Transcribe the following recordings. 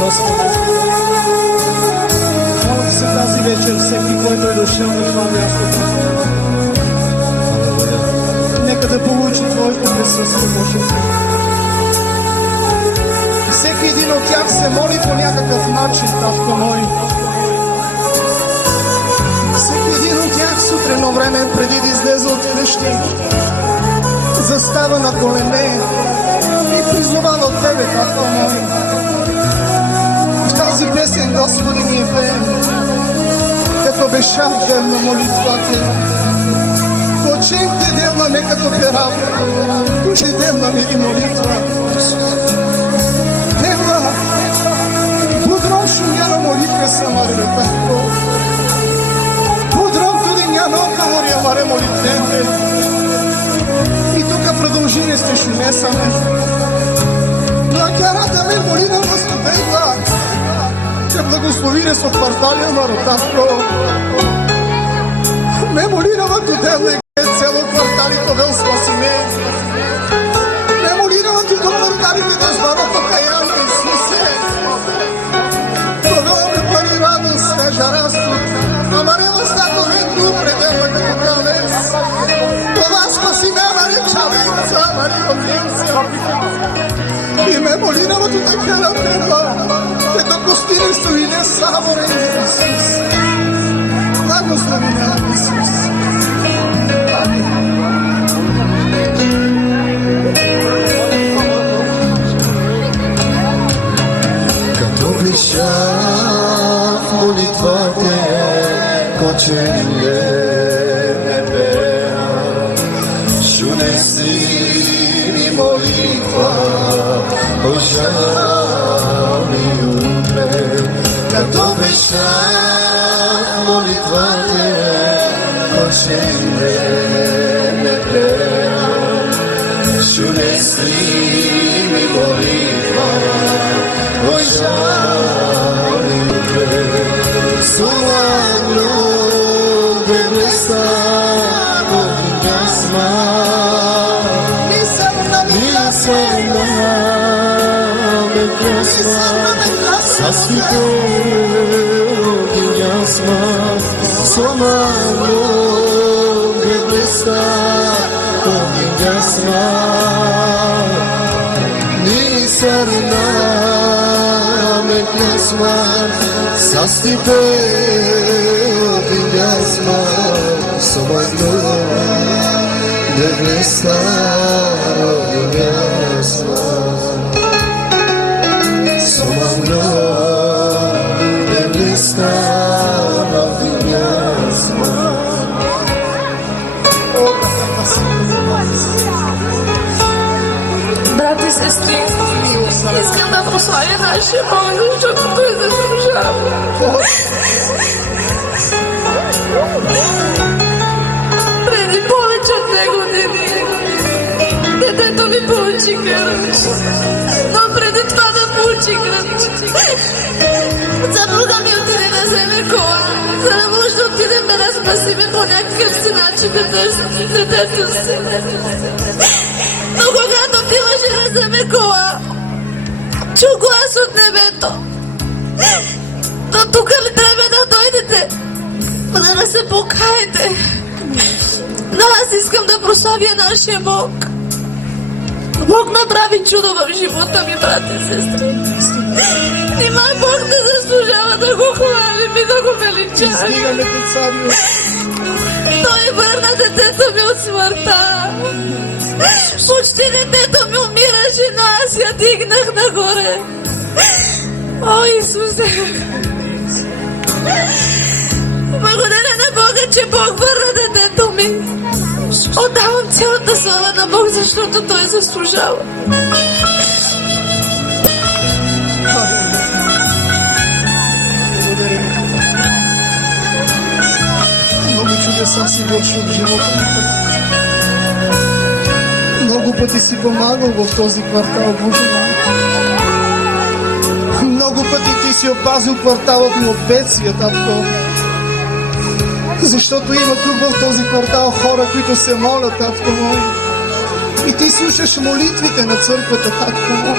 Господи. Моля ти се тази вечер, всеки, който е дошъл на това място, нека да получи Твоето присъствие, Боже. Всеки един от тях се моли по някакъв начин, Татко мой. Всеки един от тях сутрено време, преди да излезе от къщи, застава на колене и призовава от Тебе, Татко мой. Тази песен, Господи, ни е пеем, като бешах ден на молитвата. Оченте ден на не като пера, души ден на ми молитва. Ден на подром шумяна молитва самаря, Татко. Подром туди няма говоря, маре молитвенте. И тук продължи не сте шумесаме. Плакярата ме моли на Господа. Те благослови не со кварталия на Ротавко. Ме моли на Ватуделна и цело кварталито вел спасиме. Ме моли на Ватуделна кварталите да звара покаяние Исусе. Това ме пари радост, стежа растут. Амарела стато венду пределна като калес. Това спасиме, амаре чавенца, амаре обвенца. И ме моли на Ватуделна кварталите. Ето гостини са и не само Исус. Благослови на Исус. Като влиша в молитвата, кочениле ме беа, шуне си ми молитва, Божа ми умре. Като влиша в молитвата, кочениле ме беа, шуне си ми молитва, Божа ми умре. Солano debesa Jasma Nisarna me jasma Sasito jasma Solano debesa jasma Nisarna me jasma Sastite jasma Somagno debesa jasma Somagno debesa jasma Брати и сестри, искам да прославя нашия Бог, защото Той заслужава. Преди повече от 2 години детето ми получи гръч, но преди това да получи гръч, съпруга ми отиде да вземе кола, за да може да отидем да спасиме по някакъв си начин детето си. Но когато отиваше да вземе кола, чу глас от небето. Но тук ли трябва да дойдете, за да се покаете? Но аз искам да прославя нашия Бог. Бог направи чудо в живота ми, брати и сестри. Нима Бог не заслужава да го хвалим и да го величаваме. Той върна детето ми от смъртта. Почти детето ми умираше, но аз я дигнах нагоре. О, Исусе! Благодаря на Бога, че Бог върна детето ми. Отдавам цялата слава на Бог, защото Той заслужава. Благодаря ви. Много чудеса си вършил в живота ми. Много пъти си помагал в този квартал, Боже мой. Много пъти ти си опазил кварталът му от бедствия, татко. Защото има тук в този квартал хора, които се молят, татко мой. И ти слушаш молитвите на църквата, татко мой.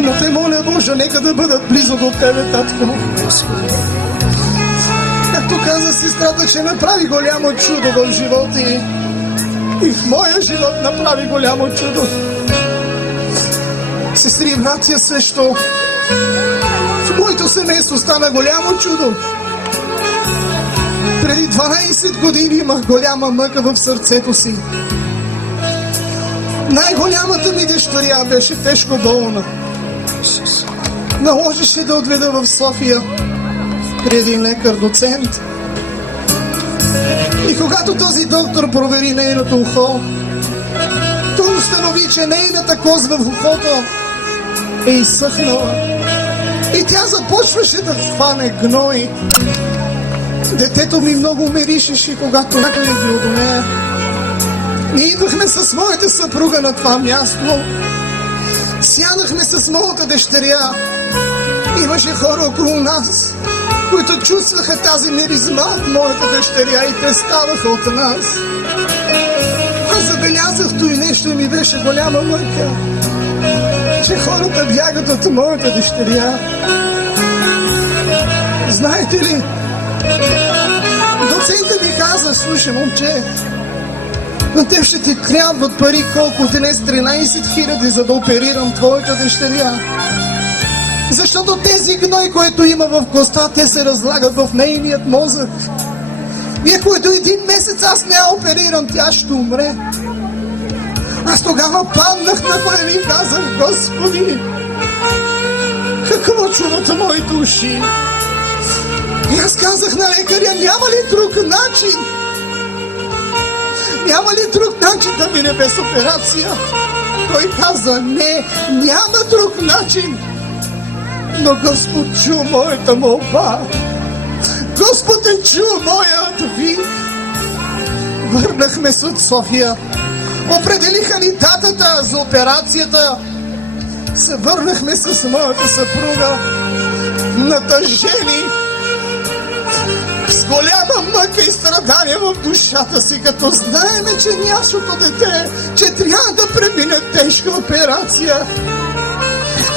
Но те моля, Боже, нека да бъдат близо до Тебе, татко. Както каза сестрата, че направи голямо чудо в живота ѝ. И в моя живот направи голямо чудо. Сестри и братя, също в моето семейство стана голямо чудо. Преди 12 години имах голяма мъка в сърцето си. Най-голямата ми дъщеря беше тежко болна. Наложеше да отведа в София при един лекар-доцент. И когато този доктор провери нейното ухо, той установи, че нейната кост в ухото е изсъхнала. И тя започваше да хване гной. Детето ми много миришеше, когато нагледи до нея. Ние идвахме с моята съпруга на това място. Сядахме с моята дъщеря. Имаше хора около нас, които чувстваха тази миризма от моята дъщеря и те ставаха от нас. Аз забелязах то и нещо и ми беше голяма мъка, че хората бягат от моята дъщеря. Знаете ли, доцентът ми каза: слушай, момче, на теб ще ти трябват пари колко днес, 13 000, за да оперирам твоята дъщеря. Защото тези гной, които има в коста, те се разлагат в нейният мозък. И ако до 1 месец аз не я оперирам, тя ще умре. Аз тогава паднах на колени и казах: Господи, какво чудото моите уши. И аз казах на лекаря: няма ли друг начин? Няма ли друг начин да мине без операция? Той каза: не, няма друг начин. Но Господ чу моята молба. Господ е чу моят вик. Върнахме се от София. Определиха ни датата за операцията. Се върнахме с моята съпруга, натъжени, с голяма мъка и страдания в душата си, като знаеме, че нашето дете, че трябва да премине тежка операция.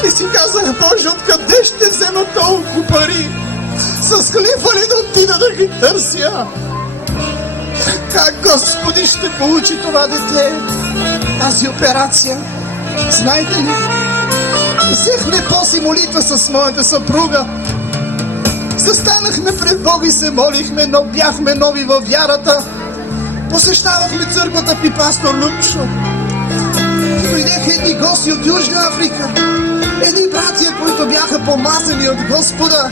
И си казах: Боже, откъде ще взема толкова пари? С хлифа ли да отида да ги търся? Как, Господи, ще получи това дете? Тази операция. Знаете ли, взехме пост и молитва с моята съпруга. Застанахме пред Бога и се молихме, но бяхме нови във вярата. Посещавахме църквата при пастор Лупчо. Дойдеха едни гости от Южна Африка. Едни братия, които бяха помазани от Господа.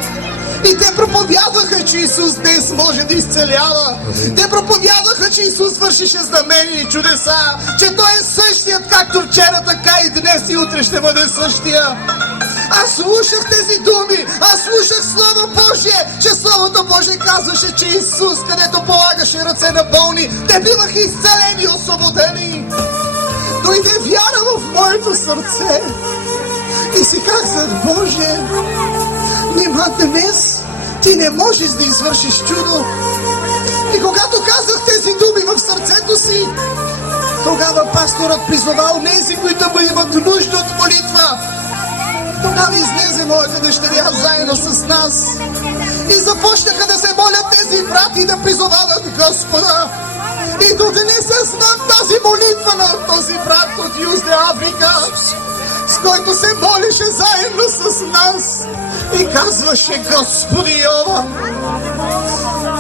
И те проповядваха, че Исус днес може да изцелява. Те проповядваха, че Исус вършише знамения и чудеса. Че Той е същият, както вчера, така и днес и утре ще бъде същия. Аз слушах тези думи. Аз слушах Слово Божие. Че Словото Божие казваше, че Исус, където полагаше ръце на болни, те биваха изцелени и освободени. Дойде вяра в моето сърце. И си казах: Боже, нима днес ти не можеш да извършиш чудо. И когато казах тези думи в сърцето си, тогава пасторът призова онези, които имат нужда от молитва. Тогава излезе моята дъщеря заедно с нас и започнаха да се молят тези брати да призовават Господа. И до днес знам тази молитва на този брат от Южна Африка, с който се молише заедно с нас и казваше: Господи Йова,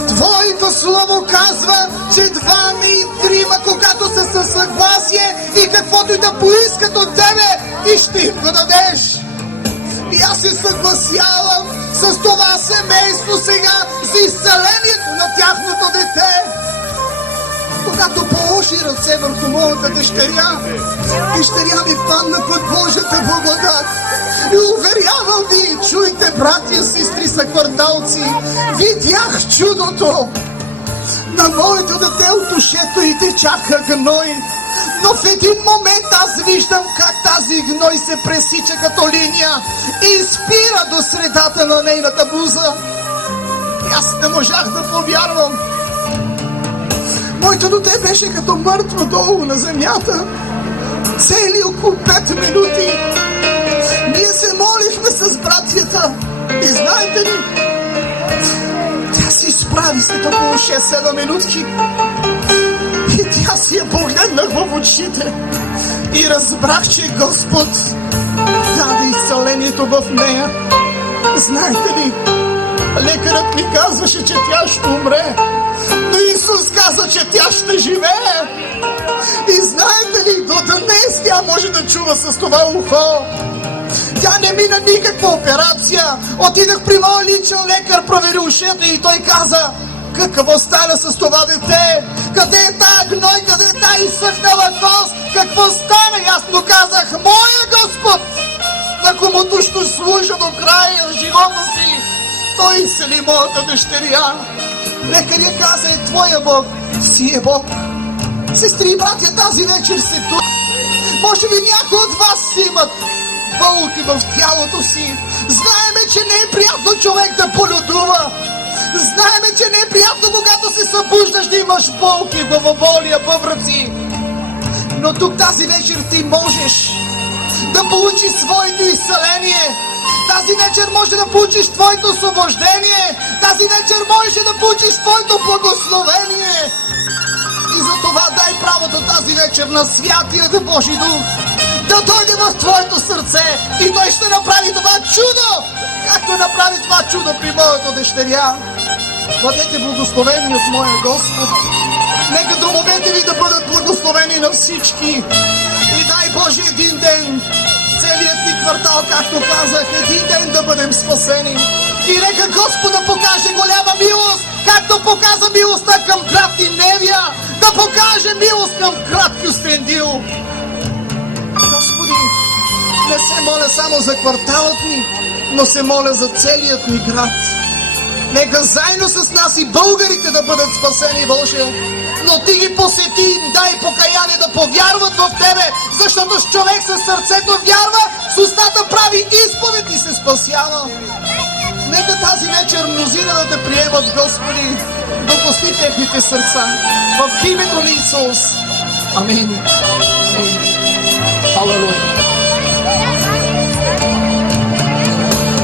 Твоето Слово казва, че 2 и 3, когато са със съгласие и каквото и да поискат от Тебе, Ти ще им го дадеш. И аз се съгласявам с това семейство сега за изцелението на тяхното дете. Когато положи ръце върху моята дъщеря ми падна под Божията благодат. И уверявам ви, чуйте, братя, сестри, съкварталци, видях чудото. На моето дете от ушето и течаха гной. Но в един момент аз виждам как тази гной се пресича като линия и спира до средата на нейната буза. И аз не можах да повярвам. Моето дете беше като мъртво долу на земята. Цели около 5 минути. Ние се молихме с братята. И знаете ли, тя се изправи след около 6-7 минутки. И тя си я погледнах в очите. И разбрах, че Господ даде изцелението в нея. Знаете ли, лекарът ми казваше, че тя ще умре. Но Исус каза, че тя ще живее. И знаете ли, до днес тя може да чува с това ухо. Тя не мина никаква операция. Отидах при моя личен лекар, провери ушето и той каза: какво стана с това дете? Къде е тая гной? Къде е тая изсъхнала кост? Какво стана? И аз му казах: моя Господ, на комуто ще служа до края на живота си, той изцели моята дъщеря. Лекаря каза: е твоя Бог, си е Бог. Сестри и братя, тази вечер се тук. Може би някои от вас си имат болки в тялото си. Знаеме, че не е приятно човек да полюдува. Знаеме, че не е приятно, когато се събуждаш, да имаш болки, главоболия, бъбръци. Но тук тази вечер ти можеш да получиш своето изцеление. Тази вечер може да получиш твоето освобождение. Тази вечер можеш да получиш твоето благословение. И за това дай правото тази вечер на Святия Божи Дух да дойде в твоето сърце и той ще направи това чудо, както направи това чудо при моята дъщеря. Бъдете благословени от моя Господ. Нека домовете ви да бъдат благословени на всички. И дай Боже един ден, целият ни квартал, както казах, един ден да бъдем спасени. И нека Господ да покаже голяма милост, както показа милостта към крат и Невия, да покаже милост към крат Кюстендил. Господи, не се моля само за кварталът ни, но се моля за целият ни град. Нека заедно с нас и българите да бъдат спасени, Боже. Но Ти ги посети, дай покаяние да повярват в Тебе, защото с човек със сърцето вярва, с устата прави изповед и се спасява. Нека тази вечер мнозина да Те приемат, Господи, допусти техните сърца. В името на Исус. Амин. Алелуя.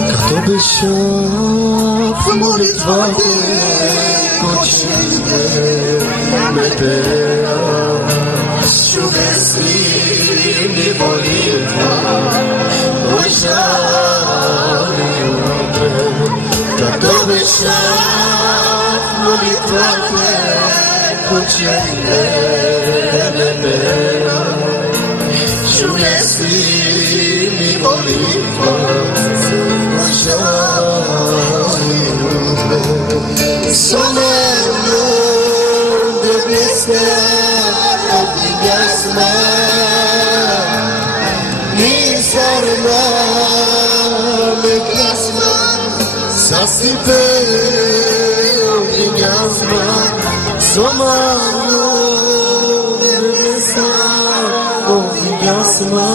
Като беше в молитвата, очите ме пея, с чудесни ми молитва, ожали утре. Като беше в молитвата, очите ме пея, чудесни ми молитва, Someone the blessed of the Gasma Nisarma the Gasma Sasipe of the Gasma Someone the blessed of the Gasma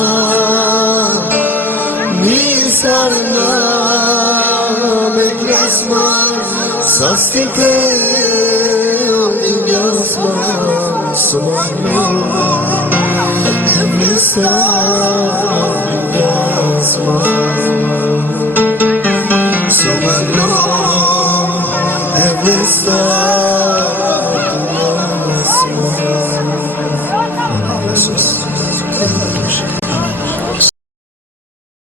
Nisarma Sastite ovingasma somano Eblisa ovingasma somano Eblisa ovingasma